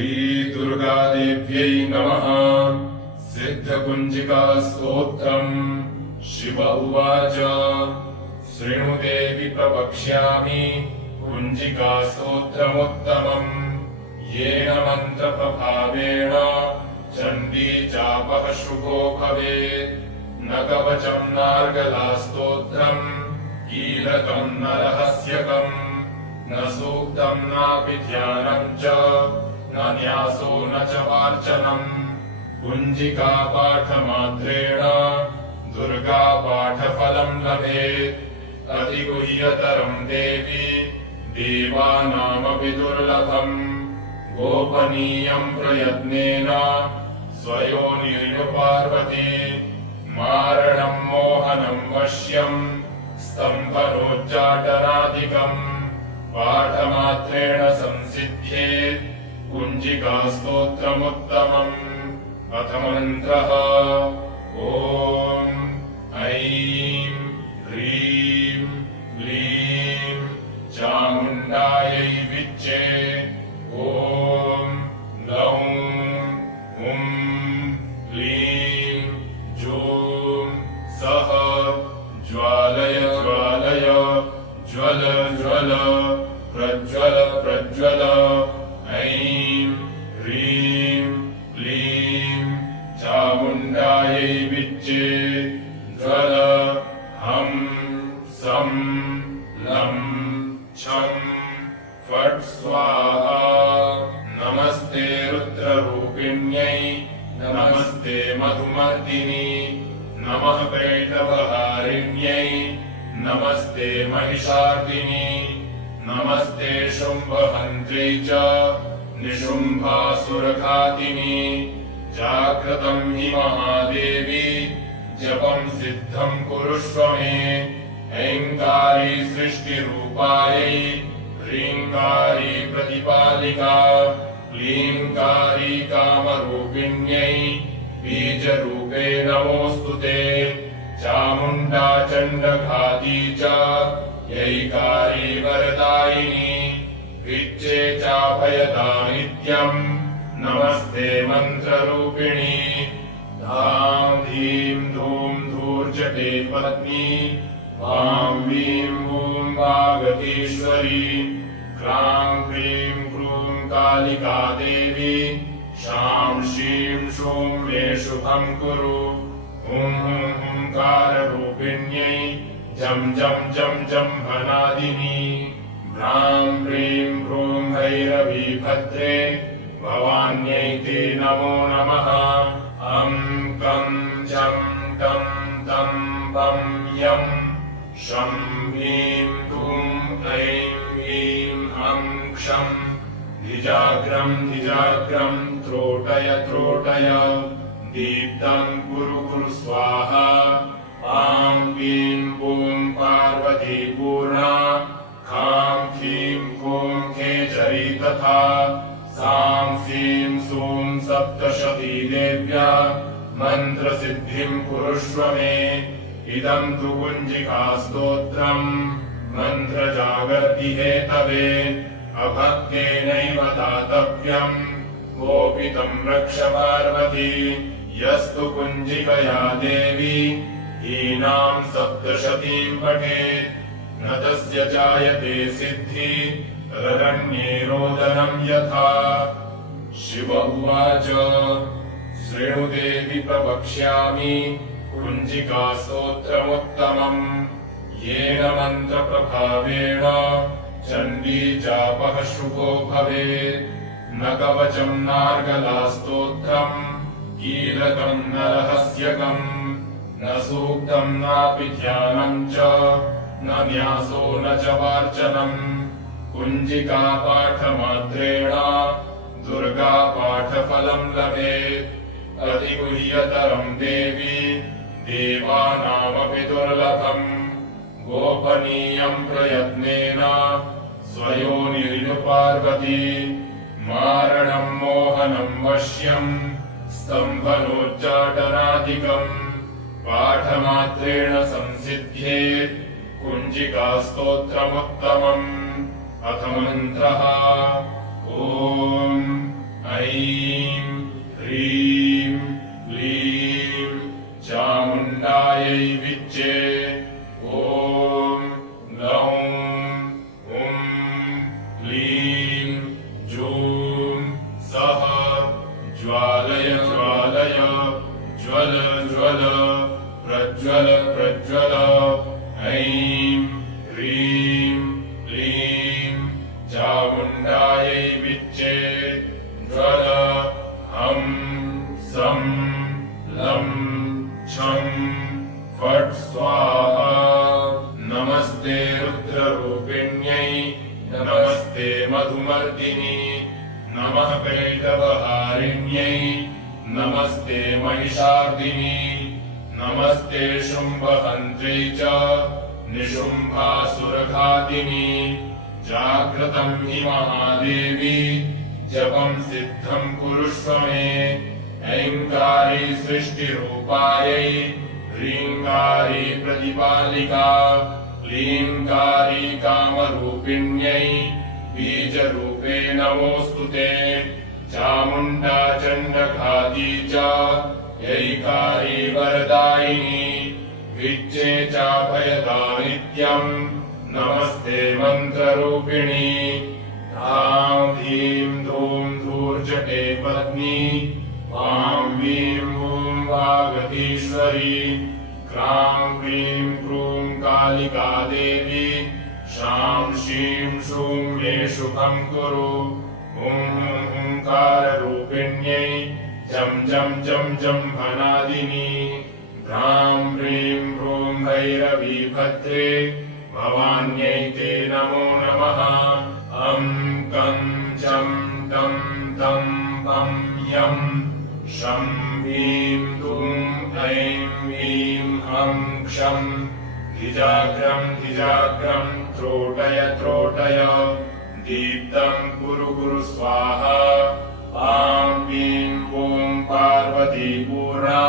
श्रीदुर्गादेव्यै नमः। सिद्धकुञ्जिका स्तोत्रम्। शिव उवाच शृणु देवि प्रवक्ष्यामि कुञ्जिका स्तोत्रमुत्तमम्। येन मन्त्रप्रभावेण चण्डी चापः शुभो भवेत्। न कवचम् नार्गला स्तोत्रम् कीलकम् न रहस्यकम् न सूक्तम् नापि ध्यानम् च न न्यासो न च वार्चनम्। कुञ्जिका पाठमात्रेण दुर्गा पाठफलम् लभेत्। अतिगुह्यतरम् देवी देवानामपि दुर्लभम्। गोपनीयम् प्रयत्नेन स्वयोनिर्यु पार्वती। मारणम् मोहनम् वश्यम् स्तम्भनोच्चाटनादिकम् पाठमात्रेण संसिद्ध्येत् कुञ्जिका स्तोत्रमुत्तमम्। अथ मन्त्रः। ॐ ऐं ह्रीं क्लीं चामुण्डायै विच्चे। ॐ गौं हुं क्लीं जूं सः ज्वालय ज्वालय ज्वल ज्वल प्रज्वल प्रज्वल। ऐं ह्रीं क्लीं चामुण्डायै विच्चे। ज्वल हं सं लं छं फट् स्वाहा। नमस्ते रुद्ररूपिण्यै नमस्ते मधुमर्दिनी। नमः प्रेतवहारिण्यै नमस्ते महिषार्दिनी। नमस्ते शुम्भहन्त्यै च निशुम्भासुरघातिनी। जाग्रतम् हि महादेवी जपम् सिद्धम् कुरुष्व मे। ऐङ्कारी सृष्टिरूपायै ह्रीङ्कारी प्रतिपालिका। क्लीङ्कारी कामरूपिण्यै बीजरूपे नमोऽस्तु ते। चामुण्डा चण्डघाती च यैकारी वरदायिनी। विच्चे चाभयदा नित्यम् नमस्ते मन्त्ररूपिणी। धां धीं धूं धूर्जटे पत्नी। वां वीं वूं वागतीश्वरी। क्रां क्रीं क्रूं कालिका देवी। शां शीं शूं मे शुभम् कुरु। हुं हुं हुंकाररूपिण्यै जं जं जं जम्भनादिनी। भ्रां प्रीं भ्रूं भैरवीभद्रे भवान्यै ते नमो नमः। अं कं चं टं तं पं यं शं ह्रीं क्रूं ऐं ह्रीं हं क्षं। धिजाग्रं धिजाग्रं त्रोटय त्रोटय। दीप्तं कुरु कुरु स्वाहा। आं क्लीं पूं पार्वती पूर्णा। खां खीं खूं खेचरी तथा। सां सीं सूं सप्तशती देव्या मन्त्रसिद्धिम् कुरुष्व मे। इदम् तु कुञ्जिका स्तोत्रम् मन्त्रजागर्तिहेतवे। अभक्तेनैव दातव्यम् कोपितम् रक्ष पार्वती। यस्तु कुञ्जिकया देवी हीनाम् सप्तशतीम् पठेत् न तस्य जायते सिद्धि तदरण्ये रोदनम् यथा। शिव उवाच शृणु देवि प्रवक्ष्यामि कुञ्जिका स्तोत्रमुत्तमम्। येन मन्त्रप्रभावेण चण्डी चापः शुभो भवेत्। न कवचम् नार्गला स्तोत्रम् कीलकम् न रहस्यकम् न सूक्तम् नापि ध्यानम् च न न्यासो न च वार्चनम्। कुञ्जिका पाठमात्रेण दुर्गा पाठफलम् लभेत्। अतिगुह्यतरम् देवी देवानामपि दुर्लभम्। गोपनीयम् प्रयत्नेन स्वयोनिर्यु पार्वती। मारणम् मोहनम् वश्यम् स्तम्भनोच्चाटनादिकम् पाठमात्रेण संसिद्ध्येत् कुञ्जिका स्तोत्रमुत्तमम्। अथ मन्त्रः। ॐ ऐं ह्रीं क्लीं चामुण्डायै विच्चे ॐ गौं हुं क्लीं जूं सः ज्वालय ज्वालय ज्वल ज्वल प्रज्वल प्रज्वल ऐं ह्रीं क्लीं चामुण्डायै विच्चे ज्वल हं सं लं छं फट् स्वाहा नमस्ते रुद्ररूपिण्यै नमस्ते मधुमर्दिनी नमः कैटभहारिण्यै नमस्ते महिषार्दिनी नमस्ते शुम्भहन्त्रै च निशुम्भासुरघातिनी जाग्रतं हि महादेवी जपं सिद्धं कुरुष्व मे ऐङ्कारी सृष्टिरूपायै ह्रीङ्कारी प्रतिपालिका क्लीङ्कारी कामरूपिण्यै बीजरूपे नमोऽस्तु ते चामुण्डा चण्डघाती च ऐकारी वरदायिनी विच्चे चाभयदा नित्यम् नमस्ते मन्त्ररूपिणी ह्रां ह्रीं धूं धूर्जटे पत्नी वां वीं वूं वागधीश्वरी क्रां क्रीं क्रूं कालिका देवी शां शीं शूं मे शुभं कुरु हुं हुंकाररूपिण्यै जं जं जं जम्भनादिनी ह्रां ह्रीं ह्रूं भैरवी भद्रे भवान्यै ते नमो नमः अं कं चं टं तं पं यं शं ह्रीं दुं ऐं ह्रीं हं क्षं धिजाग्रं धिजाग्रं त्रोटय त्रोटय दीप्तं कुरु कुरु स्वाहा पां वीं वूं पार्वती पूर्णा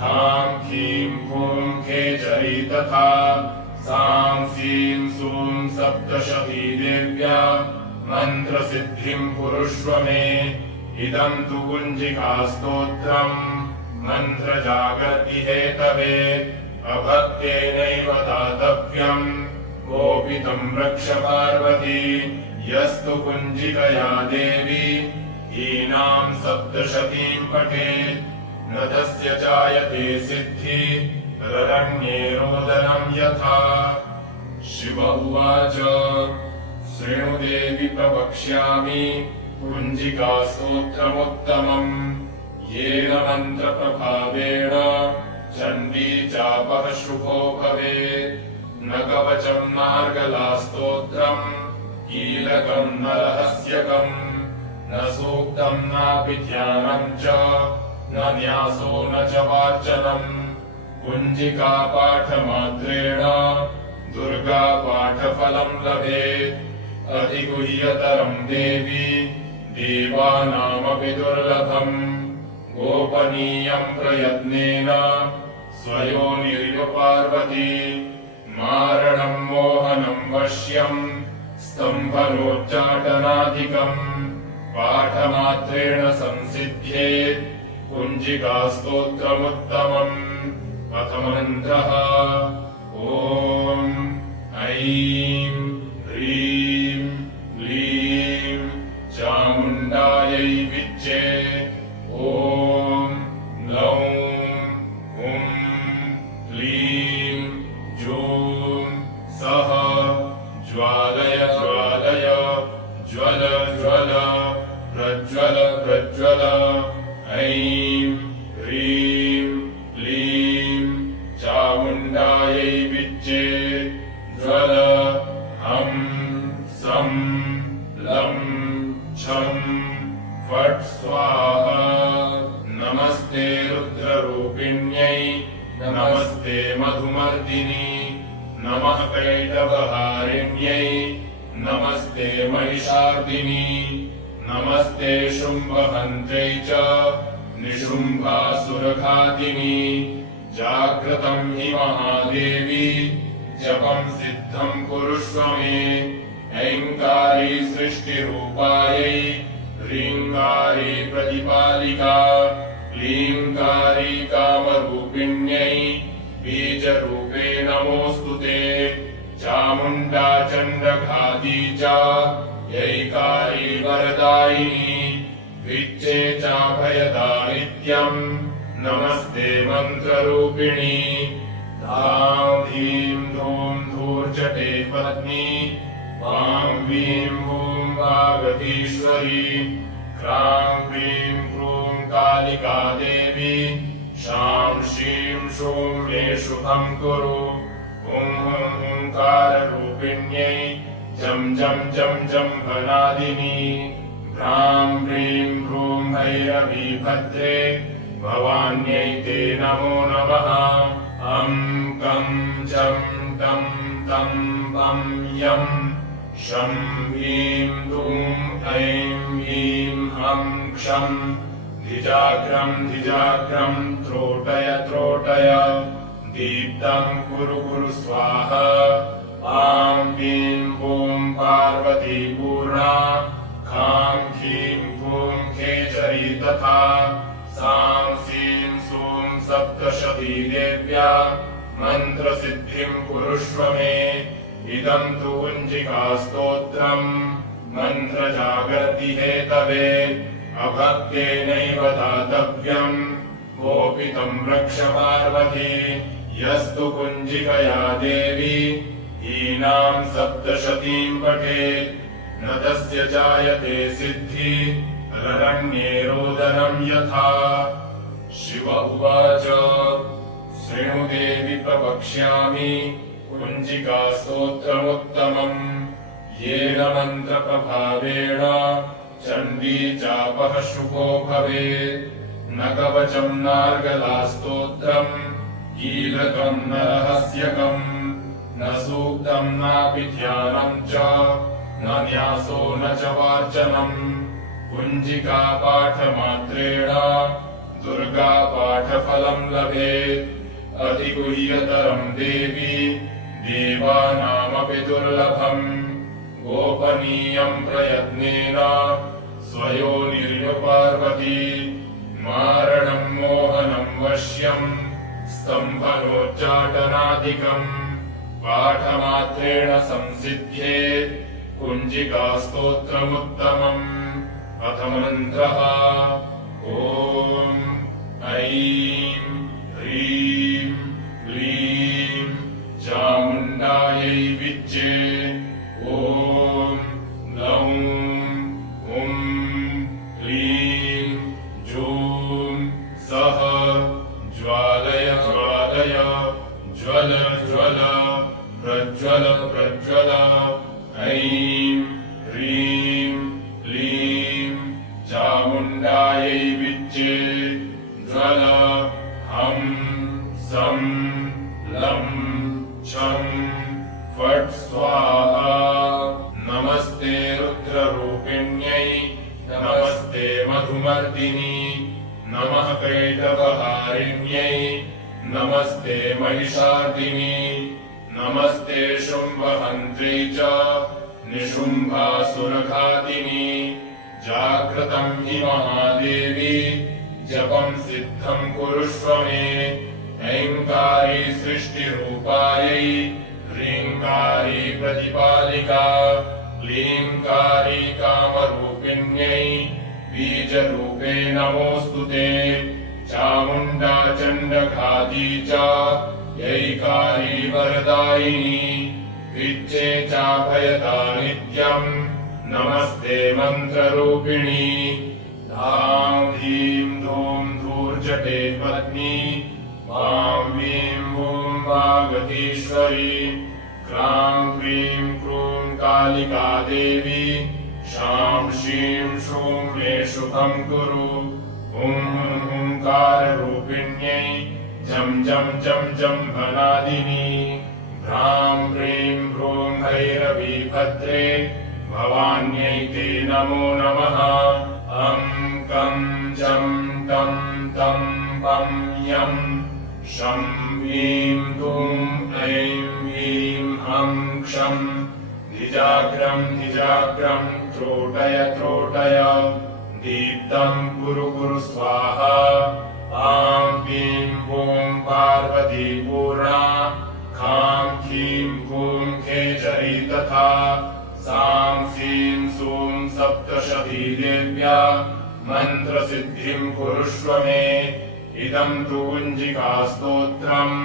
खां खीं खूं खेचरी तथा सां सीं सूं सप्तशती देव्या मन्त्रसिद्धिं कुरुष्व मे इदं तु कुञ्जिकास्तोत्रम् मन्त्रजागर्ति हेतवे अभक्तेनैव दातव्यम् गोपितं रक्ष पार्वती यस्तु कुञ्जिकया देवी हीनां सप्तशतीं पठेत् न तस्य जायते सिद्धि ररण्ये रोदनं यथा शिव उवाच शृणु देवि प्रवक्ष्यामि कुञ्जिकास्तोत्रमुत्तमम् येन मन्त्रप्रभावेण चण्डी चापः शुभो भवेत् न कवचं नार्गलास्तोत्रम् कीलकं न रहस्यकम् न सूक्तं नापि ध्यानं च न न्यासो न च वार्चनम् कुञ्जिका पाठमात्रेण दुर्गा पाठफलं लभेत् अधिगुह्यतरं देवी देवानामपि दुर्लभम् गोपनीयं प्रयत्नेन स्वयोनिरिव पार्वती मारणं मोहनं वश्यं स्तम्भनोच्चाटनादिकम् पाठमात्रेण संसिद्ध्येत् कुञ्जिकास्तोत्रमुत्तमम् अथमन्त्रः ॐ ऐं ह्रीं क्लीं चामुण्डायै विच्चे ॐ गौं हुं क्लीं जूं सः ज्वालय ज्वालय ज्वल ज्वल प्रज्वल प्रज्वल ऐं ह्रीं क्लीं चामुण्डायै विच्चे ज्वल हं सं लं छं फट् स्वाहा नमस्ते रुद्ररूपिण्यै नमस्ते मधुमर्दिनी नमः कैटभहारिण्यै नमस्ते महिषार्दिनी नमस्ते शुम्भहन्त्रै च निशुम्भासुरघातिनी जाग्रतं हि महादेवी जपं सिद्धं कुरुष्व मे ऐङ्कारी सृष्टिरूपायै ह्रीङ्कारी प्रतिपालिका क्लीङ्कारी कामरूपिण्यै बीजरूपे नमोऽस्तु ते चामुण्डा चण्डघाती च यैकारी वरदायिनी विच्चे चाभयदा नित्यम् नमस्ते मन्त्ररूपिणी धां धीं धूं धूर्जटे पत्नी वां वीं भूं वागतीश्वरी क्रां क्रीं क्रूं कालिका देवी शां श्रीं शूं मे शुभं कुरु हुं हुं हुंकाररूपिण्यै जं जं जं जम्भनादिनी भ्रां ह्रीं भ्रूं भैरवी भद्रे भवान्यै ते नमो नमः अं कं जं टं तं पं यं शं ह्रीं दूं ऐं ह्रीं हं क्षं धिजाग्रं धिजाग्रं त्रोटय त्रोटय दीप्तं कुरु कुरु स्वाहा आं ह्रीं ॐ पार्वती पूर्णा खां ह्रीं भूं खेचरी तथा सां सीं सूं सप्तशती देव्या मन्त्रसिद्धिं कुरुष्व मे इदं तु कुञ्जिकास्तोत्रम् मन्त्रजागर्ति हेतवे अभक्तेनैव दातव्यम् गोपितं रक्ष पार्वती यस्तु कुञ्जिकया देवी हीनां सप्तशतीं पठेत् न तस्य जायते सिद्धि ररण्ये रोदनं यथा शिव उवाच शृणु देवि प्रवक्ष्यामि कुञ्जिकास्तोत्रमुत्तमम् येन मन्त्रप्रभावेण चण्डी चापः शुभो भवेत् न कवचं नार्गलास्तोत्रम् कीलकम् न रहस्यकम् न सूक्तं नापि ध्यानं च न न्यासो न च वार्चनम् कुञ्जिका पाठमात्रेण दुर्गा पाठफलं लभेत् अधिगुह्यतरम् देवी देवानामपि दुर्लभम् गोपनीयम् प्रयत्नेन स्वयोनिर्युपार्वती मारणम् मोहनम् वश्यम् स्तम्भनोच्चाटनादिकम् पाठमात्रेण संसिद्ध्येत् कुञ्जिकास्तोत्रमुत्तमम् अथ मन्त्रः ॐ ऐं ह्रीं क्लीं चामुण्डायै विच्चे ॐ लौं हुं क्लीं जूं सः ज्वालय ज्वालय ज्वल ज्वल प्रज्वल प्रज्वल ऐं ह्रीं क्लीं चामुण्डायै विच्चे ज्वल हं सं लं छं फट् स्वाहा नमस्ते रुद्ररूपिण्यै नमस्ते मधुमर्दिनी नमः कैटभहारिण्यै नमस्ते महिषार्दिनी नमस्ते शुम्भहन्त्रे च निशुम्भासुरघातिनी जागृतं हि महादेवी जपं सिद्धं कुरुष्व मे ऐङ्कारी सृष्टिरूपायै ह्रीङ्कारी प्रतिपालिका क्लीङ्कारी कामरूपिण्यै बीजरूपे नमोऽस्तु ते चामुण्डा चण्डघाती च यैकारी वरदायिनी विच्चे चाभयदा नित्यम् नमस्ते मन्त्ररूपिणी धां धीं धूं धूर्जटे पत्नी वां वीं भूं वागतीश्वरी क्रां क्रीं क्रूं कालिका देवी शां श्रीं शूं मे शुभं कुरु हुं हुंकाररूपिण्यै जं जं जं जम्भनादिनी भ्रां ह्रीं भ्रूं भैरवी भद्रे भवान्यै ते नमो नमः अं कं जं टं तं पं यं शं ह्रीं दूं ऐं ह्रीं हं क्षं धिजाग्रं धिजाग्रं त्रोटय त्रोटय दीप्तम् कुरु कुरु स्वाहा आं क्लीं हूं पार्वती पूर्णा खां खीं हूं खेचरी तथा सां सीं सूं सप्तशती देव्या मन्त्रसिद्धिं कुरुष्व मे इदं तु कुञ्जिकास्तोत्रम्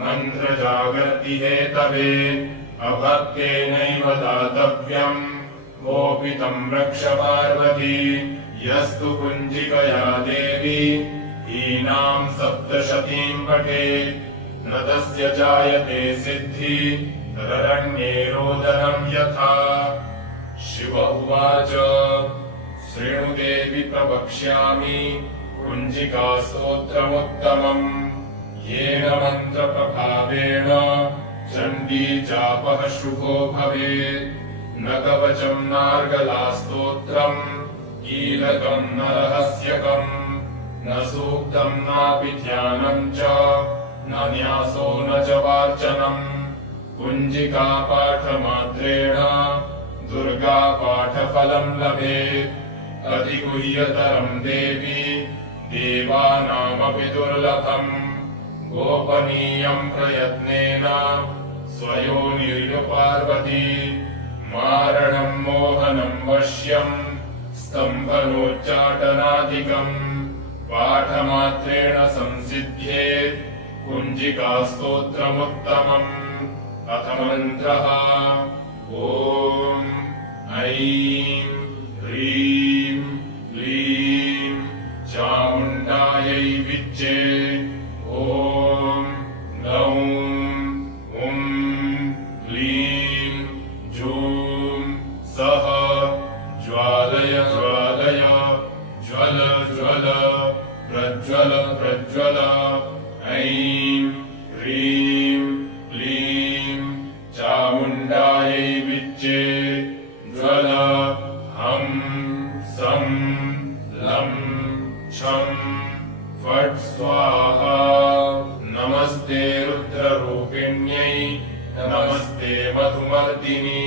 मन्त्रजागर्ति हेतवे अभक्तेनैव दातव्यम् गोपितम् रक्ष पार्वती यस्तु कुञ्जिकया देवी हीनाम् सप्तशतीम् पठेत् न तस्य जायते सिद्धि तदरण्ये रोदनम् यथा। शिव उवाच शृणु देवि प्रवक्ष्यामि कुञ्जिकास्तोत्रमुत्तमम् येन मन्त्रप्रभावेण चण्डी जापः शुभो भवेत् न कवचम् नार्गलास्तोत्रम् कीलकम् न रहस्यकम् न सूक्तम् नापि ध्यानम् च न न्यासो न च वार्चनम् कुञ्जिका पाठमात्रेण दुर्गा पाठफलम् लभेत् अतिगुह्यतरम् देवी देवानामपि दुर्लभम् गोपनीयम् प्रयत्नेन स्वयोनिर्य पार्वती मारणम् मोहनम् वश्यम् स्तम्भनोच्चाटनादिकम् पाठमात्रेण संसिद्ध्येत् कुञ्जिकास्तोत्रमुत्तमम्। अथ मन्त्रः ॐ ऐं ह्रीं क्लीं चामुण्डायै विच्चे ॐ गौं हुं क्लीं जूं सः ज्वालय ज्वालय ज्वल ज्वल प्रज्वल प्रज्वल ऐं ह्रीं क्लीं चामुण्डायै विच्चे ज्वल हं सं लं छं फट् स्वाहा। नमस्ते रुद्ररूपिण्यै नमस्ते मधुमर्दिनी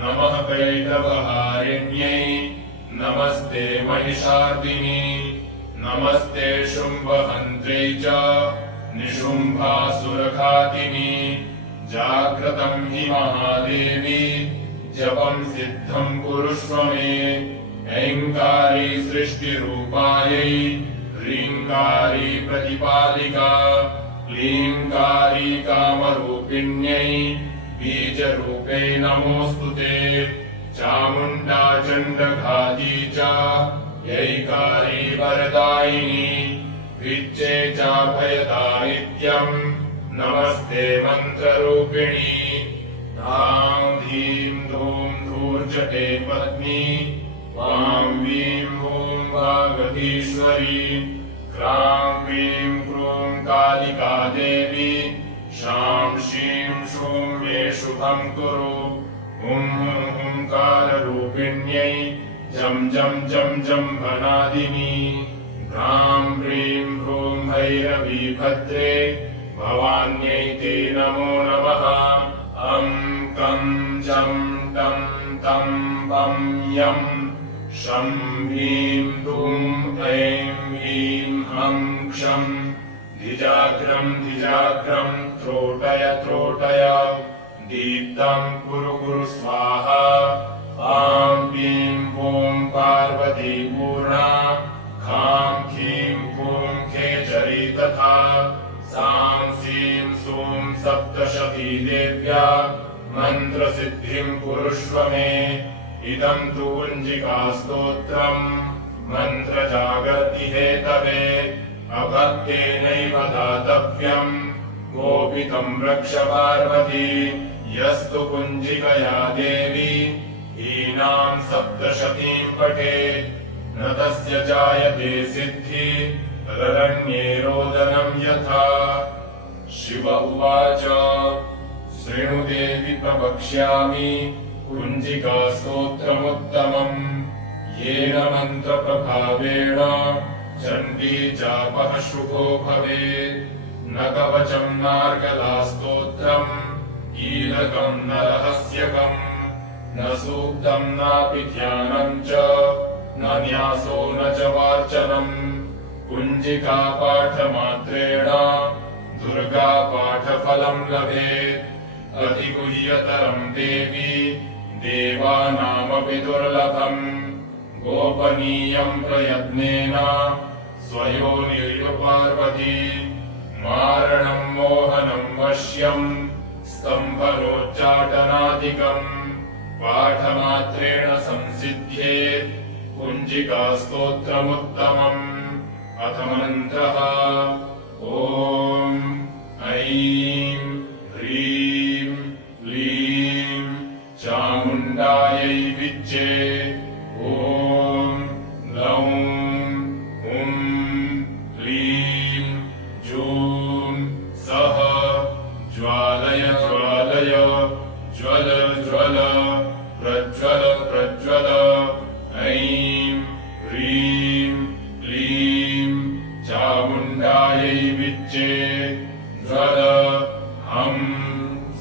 नमः कैटभहारिण्यै नमस्ते महिषार्दिनी नमस्ते शुम्भहन्त्र्यै च निशुम्भासुरघातिनी जाग्रतम् हि महादेवी जपम् सिद्धम् कुरुष्व मे ऐङ्कारी सृष्टिरूपायै ह्रीङ्कारी प्रतिपालिका क्लीङ्कारी कामरूपिण्यै बीजरूपे नमोऽस्तु ते चामुण्डा चण्डघाती च यैकारी वरदायिनी विच्चे चाभयदायित्यम् नमस्ते मन्त्ररूपिणी धां धीं धूं धूर्जटे पत्नी वां वीं हूं वागधीश्वरी क्रां क्रीं क्रूं कालिका देवी शां शीं शूं मे शुभम् कुरु हुं हुं हुंकाररूपिण्यै जं जं जं जम्भनादिनी ह्रां ह्रीं ह्रूं भैरवी भद्रे भवान्यै ते नमो नमः अं कं जं टं तं पं यं शं ह्रीं दुं ऐं ह्रीं हं क्षं धिजाग्रं धिजाग्रं त्रोटय त्रोटय दीप्तं कुरु कुरु स्वाहा आं क्लीं हूं पार्वती पूर्णा खां खीं हूं खेचरी तथा सां सीं सूं सप्तशती देव्या मन्त्रसिद्धिम् कुरुष्व मे इदम् तु कुञ्जिकास्तोत्रम् मन्त्रजागर्ति हेतवे अभक्तेनैव दातव्यम् गोपितम् रक्ष पार्वती यस्तु कुञ्जिकया देवी हीनाम् सप्तशतीम् पठेत् न तस्य जायते सिद्धि तदरण्ये रोदनम् यथा। शिव उवाच शृणु देवि प्रवक्ष्यामि कुञ्जिकास्तोत्रमुत्तमम् येन मन्त्रप्रभावेण चण्डी जापः शुभो भवेत् न कवचम् नार्गलास्तोत्रम् कीलकम् न रहस्यकम् न सूक्तम् नापि ध्यानम् च न न न्यासो न च वार्चनम् कुञ्जिकापाठमात्रेण दुर्गापाठफलम् लभेत् अधिगुह्यतरम् देवी देवानामपि दुर्लभम् गोपनीयम् प्रयत्नेन स्वयोनिर्यु पार्वती मारणम् मोहनम् वश्यम् स्तम्भरोच्चाटनादिकम् पाठमात्रेण संसिद्ध्येत् कुञ्जिकास्तोत्रमुत्तमम् अथ मन्त्रः ॐ ऐं ह्रीं क्लीं चामुण्डायै विच्चे ॐ ग्लौं हुं क्लीं जूं सः ज्वालय ज्वालय ज्वल ज्वल प्रज्वल प्रज्वल ऐं ह्रीं क्लीं चामुण्डायै विच्चे ज्वल हं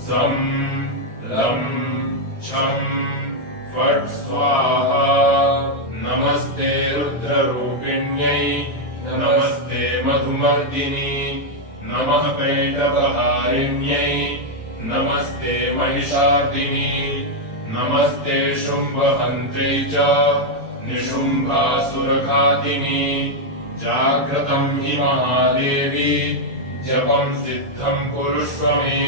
सं लं छं फट् स्वाहा नमस्ते रुद्ररूपिण्यै नमस्ते मधुमर्दिनी नमः कैटभहारिण्यै नमस्ते महिषार्दिनी नमस्ते शुम्भहन्त्रै च निशुम्भासुरघातिनी जाग्रतम् हि महादेवी जपम् सिद्धम् कुरुष्व मे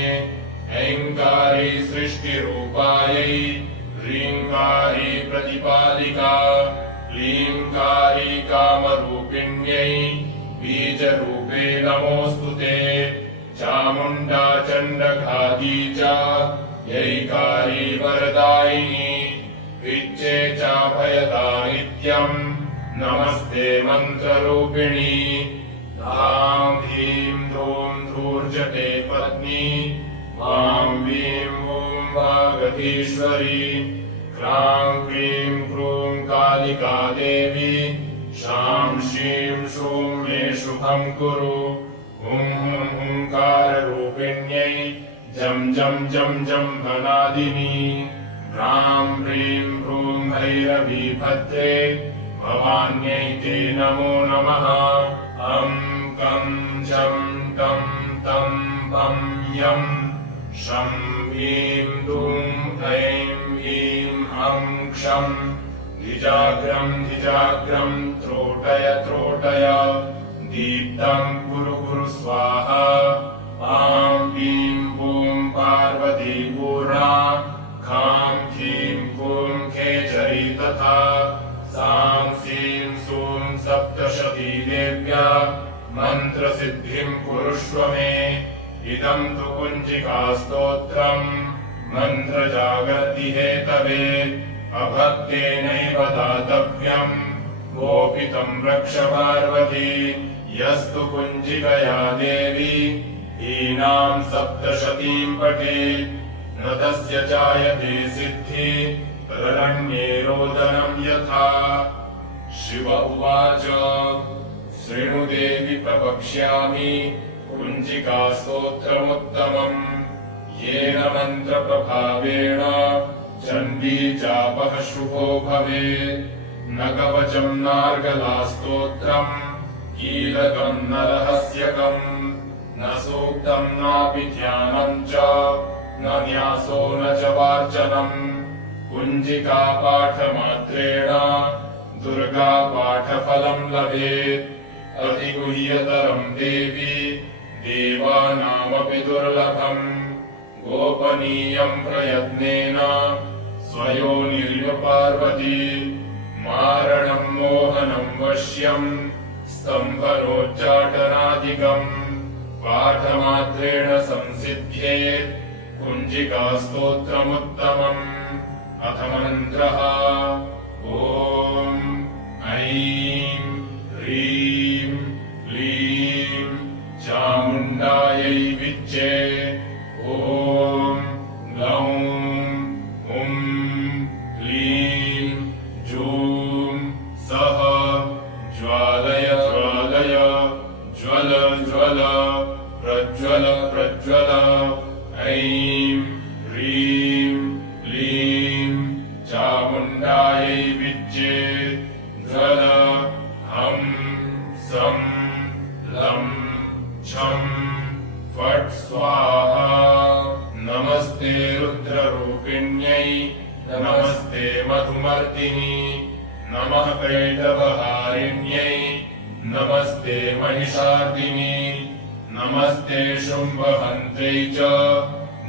ऐङ्कारी सृष्टिरूपायै ह्रीङ्कारी प्रतिपादिका क्लीङ्कारी कामरूपिण्यै बीजरूपे नमोऽस्तु ते चामुण्डा चण्डघाती च यैकारी वरदायिनी विच्चे चाभयदा नित्यम् नमस्ते मन्त्ररूपिणी धां धीं धूं धूर्जटे पत्नी वां वीं वूं वागधीश्वरी क्रां क्रीं क्रूं कालिका देवी शां शीं शूं मे शुभम् कुरु हुं हुं हुङ्काररूपिण्यै जं जं जं जम्भनादिनी ह्रां ह्रीं ह्रूं भैरवी भद्रे भवान्यै ते नमो नमः अं कं चं टं तं पं यं शं ह्रीं दुं ऐं ह्रीं हं क्षं द्विजाग्रं द्विजाग्रं त्रोटय त्रोटय दीप्तं कुरु कुरु स्वाहा आं वीं बूं पार्वती पूर्णा खां खीं कूं खेचरी तथा सां सीं सूं सप्तशती देव्या मन्त्रसिद्धिं कुरुष्व मे इदं तु कुञ्जिकास्तोत्रम् मन्त्रजागर्ति हेतवे अभक्तेनैव दातव्यम् गोपितम् रक्ष पार्वती यस्तु कुञ्जिकया देवी हीनां सप्तशतीं पठेत् न तस्य जायते सिद्धि ररण्ये रोदनं यथा शिव उवाच शृणु देवि प्रवक्ष्यामि कुञ्जिकास्तोत्रमुत्तमम् येन मन्त्रप्रभावेण चण्डी चापः शुभो भवेत् न कवचम् नार्गलास्तोत्रम् कीलकम् न रहस्यकम् न सूक्तम् नापि ध्यानम् च न न्यासो न च वार्चनम् कुञ्जिकापाठमात्रेण दुर्गापाठफलम् लभेत् अधिगुह्यतरम् देवी देवानामपि दुर्लभम् गोपनीयम् प्रयत्नेन स्वयोनिर्यु पार्वती मारणम् मोहनम् वश्यम् स्तम्भरोच्चाटनादिकम् पाठमात्रेण संसिद्ध्येत् कुञ्जिकास्तोत्रमुत्तमम् अथ मन्त्रः ॐ ऐं ह्रीं क्लीं चामुण्डायै विच्चे ॐ ग्लौं हुं क्लीं जूं सः ज्वालय ज्वालय ज्वल ज्वल प्रज्वल प्रज्वल ऐं ह्रीं क्लीं चामुण्डायै विच्चे विमर्दिनी नमः कैटभहारिण्यै नमस्ते महिषार्दिनी नमस्ते शुम्भहन्त्रै च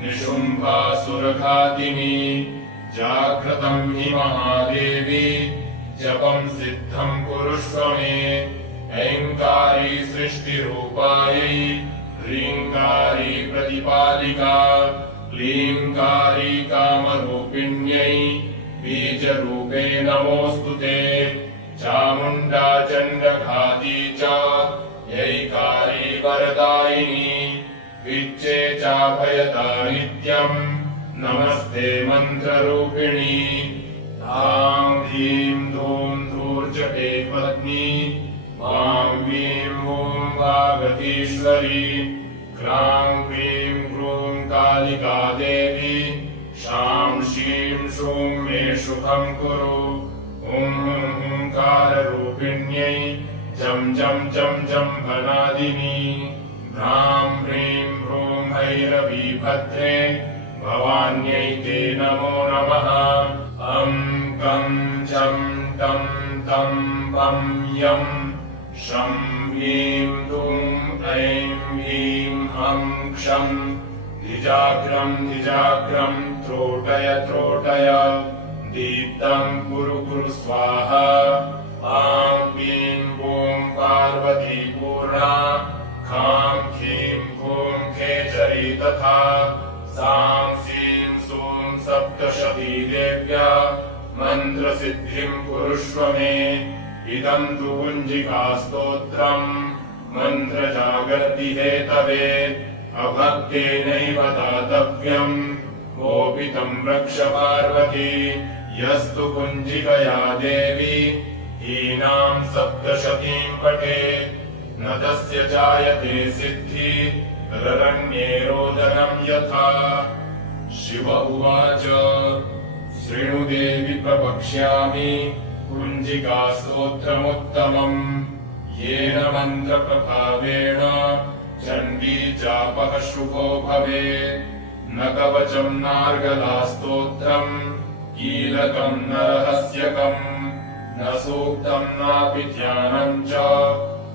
निशुम्भासुरघातिनी जाग्रतं हि महादेवी जपं सिद्धं कुरुष्व मे ऐङ्कारी सृष्टिरूपायै ह्रीङ्कारी प्रतिपालिका क्लीङ्कारी कामरूपिण्यै बीजरूपे नमोऽस्तु ते चामुण्डा चण्डघाती च यैकारी वरदायिनी विच्चे चाभयदा नित्यम् नमस्ते मन्त्ररूपिणी धां धीं धूं धूर्जटे पत्नी वां वीं वूं वागतीश्वरी क्रां क्रीं क्रूं कालिका देवी शां शीं शूं मे शुभं कुरु हुं हुंकाररूपिण्यै जं जं जं जम्भनादिनी भ्रां ह्रीं भ्रूं भैरवीभद्रे भवान्यै ते नमो नमः अं कं चं टं तं पं यं शं ह्रीं दुं ऐं ह्रीं हं क्षं धिजाग्रं त्रोटय दीप्तं कुरु स्वाहा आं क्लीं गूं पार्वती पूर्णा खां खीं खूं खेचरी तथा सां सीं सूं सप्तशती देव्या मन्त्रसिद्धिं कुरुष्व मे इदं तु कुञ्जिकास्तोत्रम् मन्त्रजागर्तिहेतवे अभक्तेनैव दातव्यम् गोपितं रक्ष पार्वती यस्तु कुञ्जिकया देवी हीनां सप्तशतीं पठेत् न तस्य जायते सिद्धि ररण्ये रोदनं यथा शिव उवाच शृणु देवि प्रवक्ष्यामि कुञ्जिकास्तोत्रमुत्तमम् येन मन्त्रप्रभावेण चण्डी चापः शुभो भवेत् न कवचं नार्गलास्तोत्रम् कीलकम् न रहस्यकम् न सूक्तं नापि ध्यानं च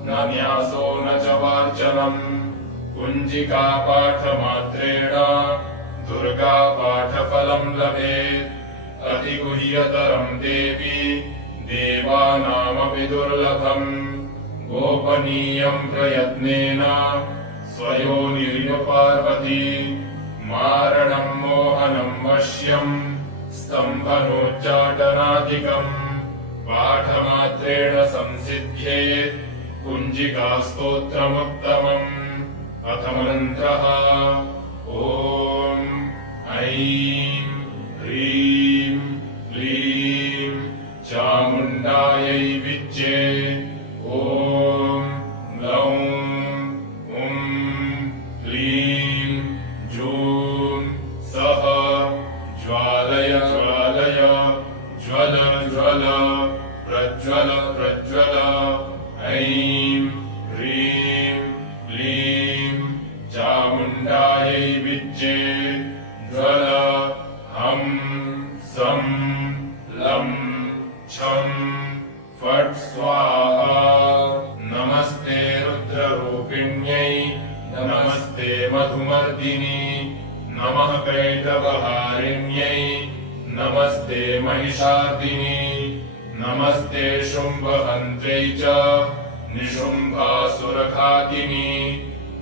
न न्यासो न च वार्चनम् कुञ्जिकापाठमात्रेण दुर्गापाठफलं लभेत् अतिगुह्यतरं देवी देवानामपि दुर्लभम् गोपनीयं प्रयत्नेन स्वयोनिरिव पार्वती मारणं मोहनं वश्यं स्तम्भनोच्चाटनादिकम् पाठमात्रेण संसिद्ध्येत् कुञ्जिकास्तोत्रमुत्तमम् अथ मन्त्रः ॐ ऐं ह्रीं क्लीं चामुण्डायै विच्चे ॐ ग्लौं ॐ क्लीं जूं सः ज्वालय ज्वल प्रज्वल ऐं ह्रीं क्लीं चामुण्डायै विच्चे ज्वल हं सं लं छं फट् स्वाहा नमस्ते रुद्ररूपिण्यै नमस्ते मधुमर्दिनी नमः कैटभहारिण्यै नमस्ते महिषार्दिनी नमस्ते शुम्भहन्त्रै च निशुम्भासुरघातिनी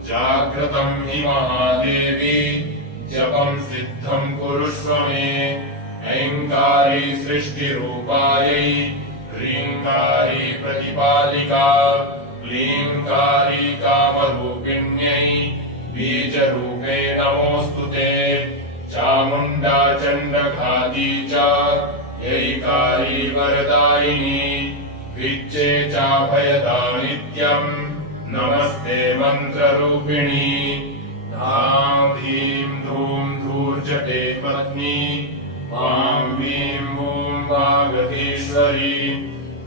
जाग्रतं हि महादेवी जपं सिद्धं कुरुष्व मे ऐङ्कारी सृष्टिरूपायै ह्रीङ्कारी प्रतिपालिका क्लीङ्कारी कामरूपिण्यै बीजरूपे नमोऽस्तु ते चामुण्डा चण्डघाती च यैकारी वरदायिनी विच्चे चाभयदा नित्यम् नमस्ते मन्त्ररूपिणी धां धीं धूं धूर्जटे पत्नी वां वीं वूं वागतीश्वरी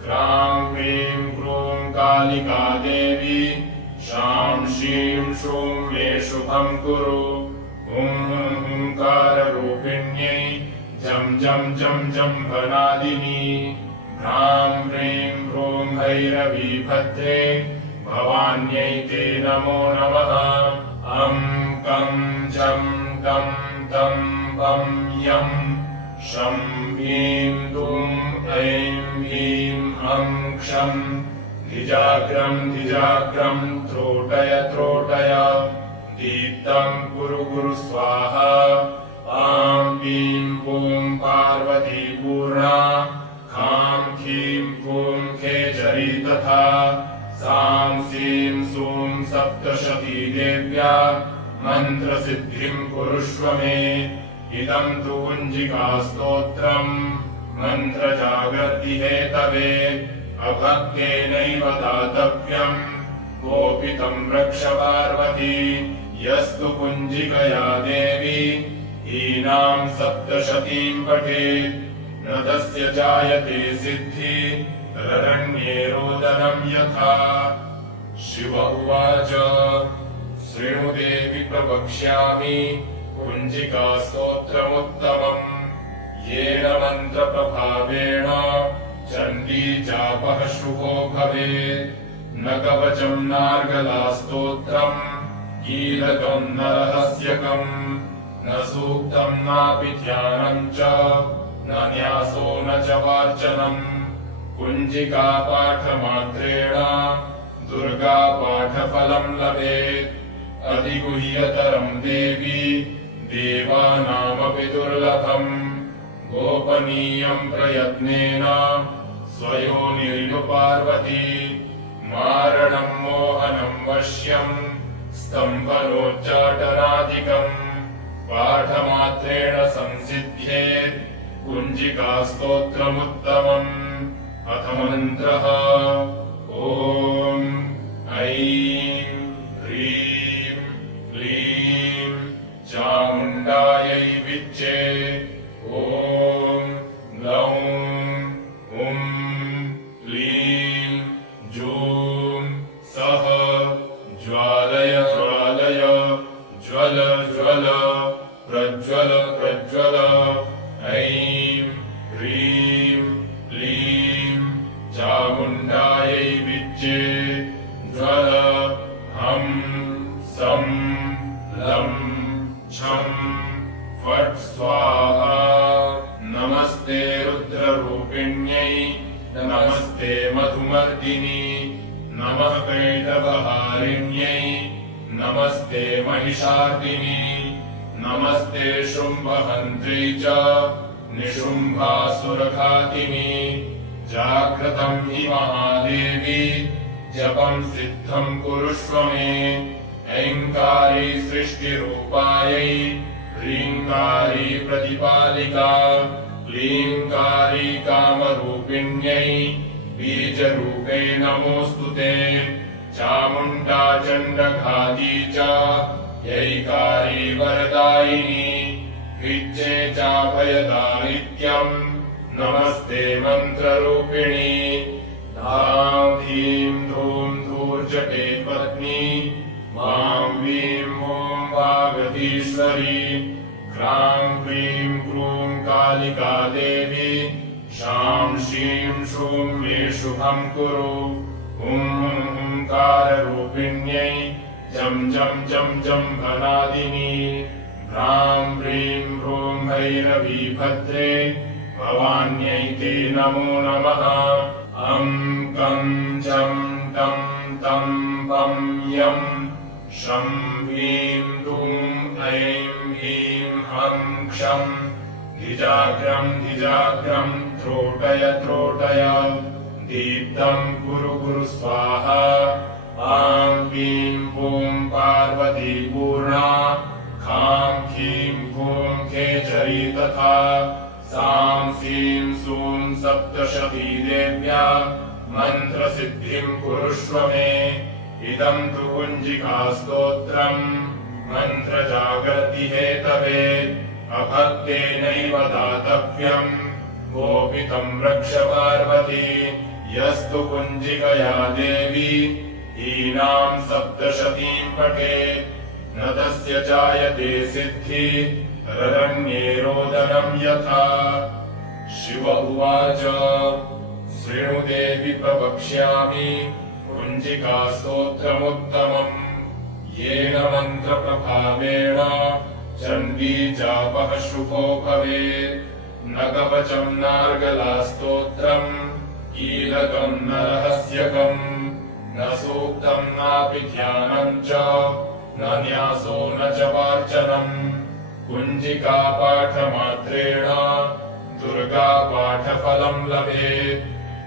क्रां क्रीं क्रूं कालिका देवी शां शीं शूं मे शुभं कुरु हुं हुंकाररूपिण्यै जं जं जं जम्भनादिनी भ्रां ह्रीं भ्रूं भैरवीभद्रे भवान्यै ते नमो नमः अं कं जं तं तं पं यं शं ह्रीं दुं ऐं ह्रीं अं क्षं धिजाग्रं धिजाग्रं त्रोटय त्रोटय दीप्तं कुरु कुरु स्वाहा आं ह्रीं ॐ पार्वती पूर्णा खां खीं खूं खेचरी तथा सां सीं सूं सप्तशती देव्या मन्त्रसिद्धिं कुरुष्व मे इदं तु कुञ्जिकास्तोत्रम् मन्त्रजागर्ति हेतवे अभक्तेनैव दातव्यम् गोपितं रक्ष पार्वती यस्तु कुञ्जिकया देवी हीनां सप्तशतीं पठेत् न तस्य जायते सिद्धि ररण्ये रोदनं यथा शिव उवाच शृणु देवि प्रवक्ष्यामि कुञ्जिकास्तोत्रमुत्तमम् येन मन्त्रप्रभावेण चण्डी जापः शुभो भवेत् न कवचम् नार्गलास्तोत्रम् कीलकम् न रहस्यकम् न सूक्तम् नापि ध्यानम् च न न्यासो न च वार्चनम् कुञ्जिकापाठमात्रेण दुर्गापाठफलम् लभेत् अधिगुह्यतरम् देवी देवानामपि दुर्लभम् गोपनीयम् प्रयत्नेन स्वयोनिर्यु पार्वती मारणम् मोहनम् वश्यम् स्तम्भनोच्चाटनादिकम् पाठमात्रेण संसिद्ध्येत् कुञ्जिकास्तोत्रमुत्तमम् अथ मन्त्रः ॐ ऐं ह्रीं क्लीं चामुण्डायै विच्चे ॐ ग्लौं हुं क्लीं जूं सः ज्वालय ज्वालय ज्वल ज्वल प्रज्वल प्रज्वल ऐं ह्रीं क्लीं चामुण्डायै विच्चे ज्वल हं सं लं छं फट् स्वाहा नमस्ते रुद्ररूपिण्यै नमस्ते मधुमर्दिनी नमः कैटभहारिण्यै नमस्ते महिषार्दिनी नमस्ते शुम्भहन्त्रै च निशुम्भासुरघातिनी जाग्रतं हि महादेवी जपं सिद्धं कुरुष्व मे ऐङ्कारी सृष्टिरूपायै ह्रीङ्कारी प्रतिपालिका क्लीङ्कारी कामरूपिण्यै बीजरूपे नमोऽस्तु ते चामुण्डा चण्डघाती च यैकारी वरदायिनी विच्चे चाभयदायित्यम् नमस्ते मन्त्ररूपिणी धां धीं धूं धूर्जटे पत्नी मां वीं ॐ वागधीश्वरी क्रां क्रीं क्रूं कालिका देवी शां शीं शूं मे शुभं कुरु हुं हुंकाररूपिण्यै जं जं जं जम्भनादिनी भ्रां ह्रीं भ्रूं भैरवीभद्रे भवान्यै ते नमो नमः अं कं जं तं तं पं यं शं ह्रीं दुं ऐं ह्रीं हं क्षं धिजाग्रं धिजाग्रं त्रोटय त्रोटय दीप्तं कुरु कुरु स्वाहा आं ह्रीं ॐ पार्वती पूर्णा खां खीं खूं खेचरी तथा सां सीं सूं सप्तशती देव्या मन्त्रसिद्धिं कुरुष्व मे इदं तु कुञ्जिकास्तोत्रम् मन्त्रजागर्ति हेतवे अभक्तेनैव दातव्यम् गोपितं रक्ष पार्वती यस्तु कुञ्जिकया देवी हीनां सप्तशतीं पठेत् न तस्य जायते सिद्धि ररण्ये रोदनं यथा। शिव उवाच शृणु देवि प्रवक्ष्यामि कुञ्जिकास्तोत्रमुत्तमम् येन मन्त्रप्रभावेण चण्डी जापः शुभो भवेत्। न कवचम् नार्गलास्तोत्रम् कीलकम् न रहस्यकम् न सूक्तम् नापि ध्यानम् च न न्यासो न च वार्चनम्। कुञ्जिकापाठमात्रेण दुर्गापाठफलम् लभेत्।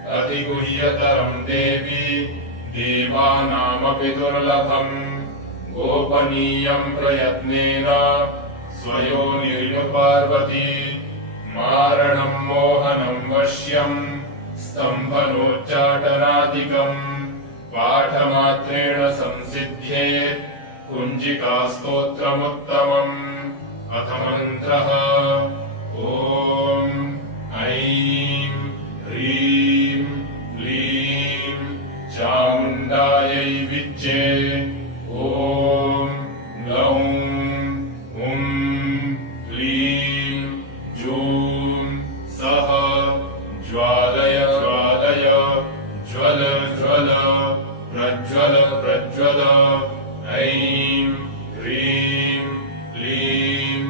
अतिगुह्यतरम् देवी देवानामपि दुर्लभम्। गोपनीयम् प्रयत्नेन स्वयोनिर्युपार्वती। मारणम् मोहनम् वश्यम् स्तम्भनोच्चाटनादिकम् पाठमात्रेण संसिद्ध्येत् कुञ्जिकास्तोत्रमुत्तमम्। अथ मन्त्रः ॐ ऐं ह्रीं क्लीं चामुण्डायै विद्ये। ॐ ग्लौं हुं क्लीं जूं सः ज्वालय ज्वालय ज्वल ज्वल प्रज्वल प्रज्वल। ऐं ह्रीं क्लीं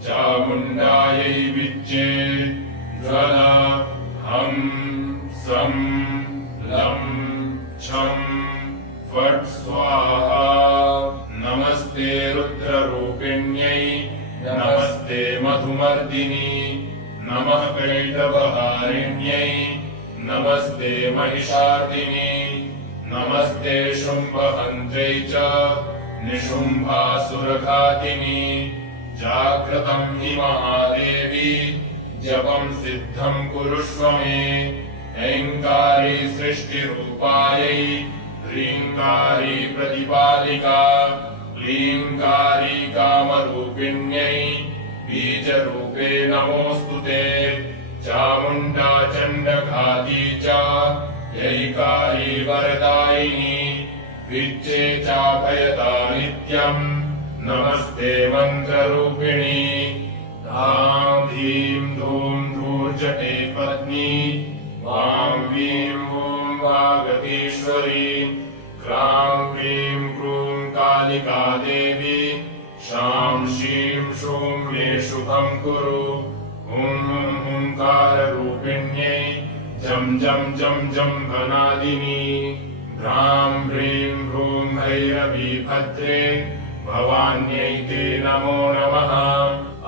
चामुण्डायै विद्ये। ज्वल हं सं लं छं फट् स्वाहा। नमस्ते रुद्ररूपिण्यै नमस्ते मधुमर्दिनी। नमः कैटभहारिण्यै नमस्ते महिषार्दिनी। नमस्ते शुम्भहन्त्रै च निशुम्भासुरघातिनी। जाग्रतम् हि महादेवी जपम् सिद्धम् कुरुष्व मे। ऐङ्कारी सृष्टिरूपायै ह्रीङ्कारी प्रतिपालिका। क्लीङ्कारी कामरूपिण्यै बीजरूपे नमोऽस्तु ते। चामुण्डा चण्डघाती च यैकारी वरदायिनी। विद्ये चाभयदा नित्यम् नमस्ते मन्त्ररूपिणी। धां धीं धूं धूर्जटे पत्नी। वां वीं वूं वागतीश्वरी। क्रां क्रीं क्रूं कालिका देवी। शां शीं शूं मे शुभम् कुरु। हुं हुं हुंकाररूपिण्यै जं जं जं जम्भनादिनी। भ्रां ह्रीं भ्रूं भैरवी भद्रे भवान्यै ते नमो नमः।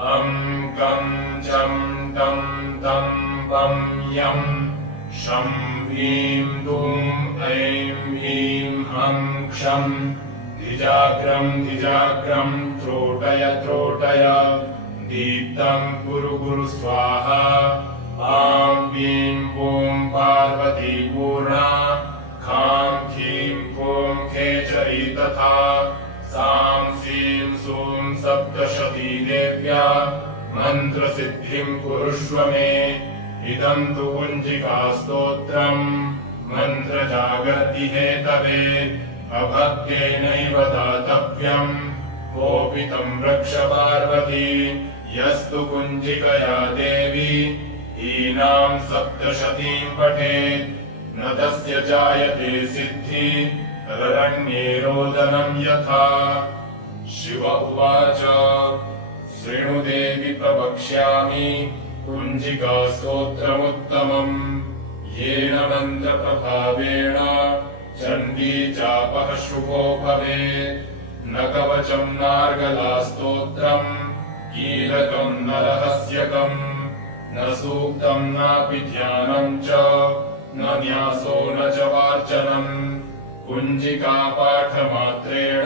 अं कं चं तं तं पं यं शं ह्रीं दूं ऐं ह्रीं हं क्षं। धिजाग्रं धिजाग्रं त्रोटय त्रोटय। दीप्तं कुरु कुरु स्वाहा। आं वीं वूं पार्वती पूर्णा। खां खीं खूं खेचरी तथा। सां सीं सूं सप्तशती देव्या मन्त्रसिद्धिम् कुरुष्व मे। इदम् तु कुञ्जिकास्तोत्रम् मन्त्रजागर्तिहेतवे। अभक्तेनैव दातव्यम् कोपितम् रक्ष पार्वती। यस्तु कुञ्जिकया देवी हीनाम् सप्तशतीम् पठेत् न तस्य जायते सिद्धि ररण्ये रोदनं यथा। शिव उवाच शृणु देवि प्रवक्ष्यामि कुञ्जिकास्तोत्रमुत्तमम् येन मन्त्रप्रभावेण चण्डी चापः शुभो भवेत्। न कवचम् नार्गलास्तोत्रम् कीलकम् न रहस्यकम् न सूक्तम् नापि ध्यानम् च न न्यासो न च वार्चनम्। कुञ्जिकापाठमात्रेण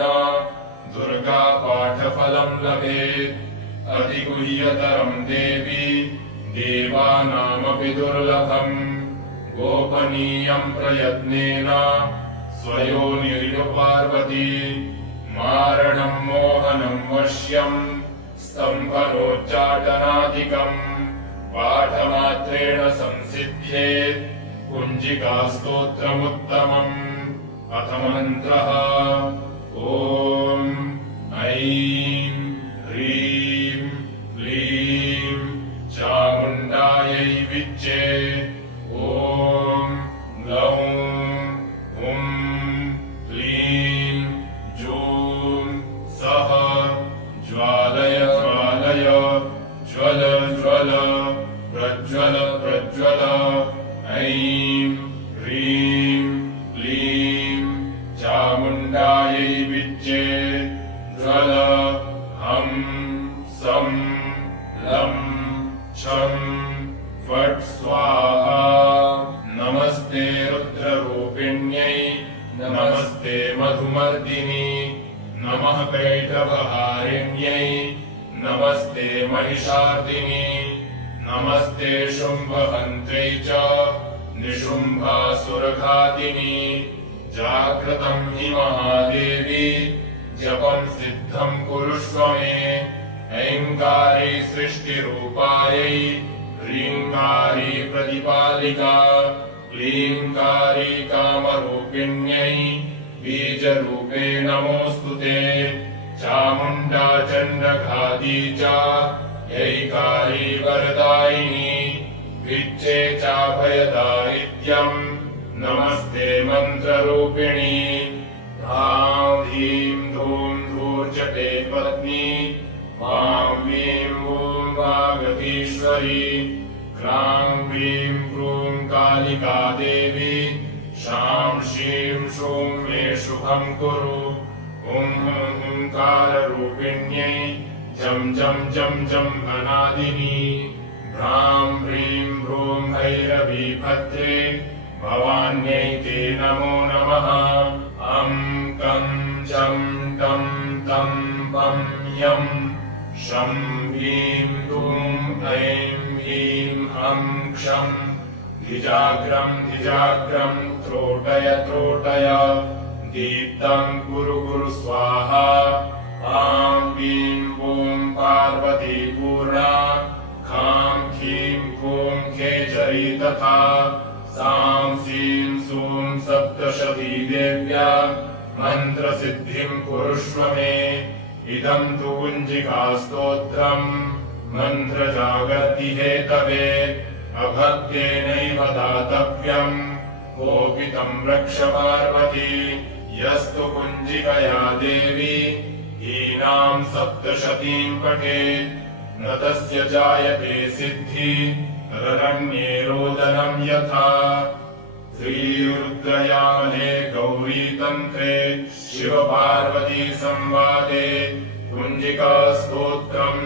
दुर्गापाठफलम् लभेत्। अतिगुह्यतरम् देवी देवानामपि दुर्लभम्। गोपनीयम् प्रयत्नेन स्वयोनिर्युपार्वती। मारणम् मोहनम् वश्यम् स्तम्भनोच्चाटनादिकम् पाठमात्रेण संसिद्ध्येत् कुञ्जिकास्तोत्रमुत्तमम्। अथ मन्त्रः ॐ ऐं ह्रीं विच्चेत् ज्वल हं सं लं छं फट् स्वाहा। नमस्ते रुद्ररूपिण्यै नमस्ते मधुमर्दिनी नमः कैटभहारिण्यै नमस्ते महिषार्दिनी नमस्ते शुम्भहन्त्रै च निशुम्भासुरघातिनी। जाग्रतं हि महादेवी जपं सिद्धं कुरुष्व मे। ऐङ्कारी सृष्टिरूपायै ह्रीङ्कारी प्रतिपालिका क्लीङ्कारी कामरूपिण्यै बीजरूपे नमोऽस्तु ते। चामुण्डा चण्डघाती च यैकारी वरदायिनी विच्चे चाभयदारिद्र्यम् नमस्ते मन्त्ररूपिणी। ह्रां ह्रीं धूं धूर्जटे पत्नी वां वीं वूं वागतीश्वरी क्रां ह्रीं क्रूं कालिका देवी शां शीं शूं मे शुभं कुरु। हुं हुंकाररूपिण्यै जं जं जं जं भनादिनी भ्रां ह्रीं भ्रूं भैरवी भद्रे भवान्यै ते नमो नमः। अं कं चं टं तं पं यं शं ह्रीं दूं ऐं ह्रीं हं क्षं धिजाग्रं धिजाग्रं त्रोटय त्रोटय दीप्तं कुरु कुरु स्वाहा। आं वीं वूं पार्वती पूर्णा खां खीं खूं खेचरी तथा सां सीं सूं सप्तशती देव्या मन्त्रसिद्धिं कुरुष्व मे। इदं तु कुञ्जिकास्तोत्रम् मन्त्रजागर्ति हेतवे अभक्तेनैव दातव्यम् कोपितं रक्ष पार्वती। यस्तु कुञ्जिकया देवी हीनां सप्तशतीं पठेत् न तस्य जायते सिद्धि ररण्ये रोदनं यथा। श्रीरुद्रयामले गौरीतन्त्रे शिवपार्वती संवादे कुञ्जिकास्तोत्रं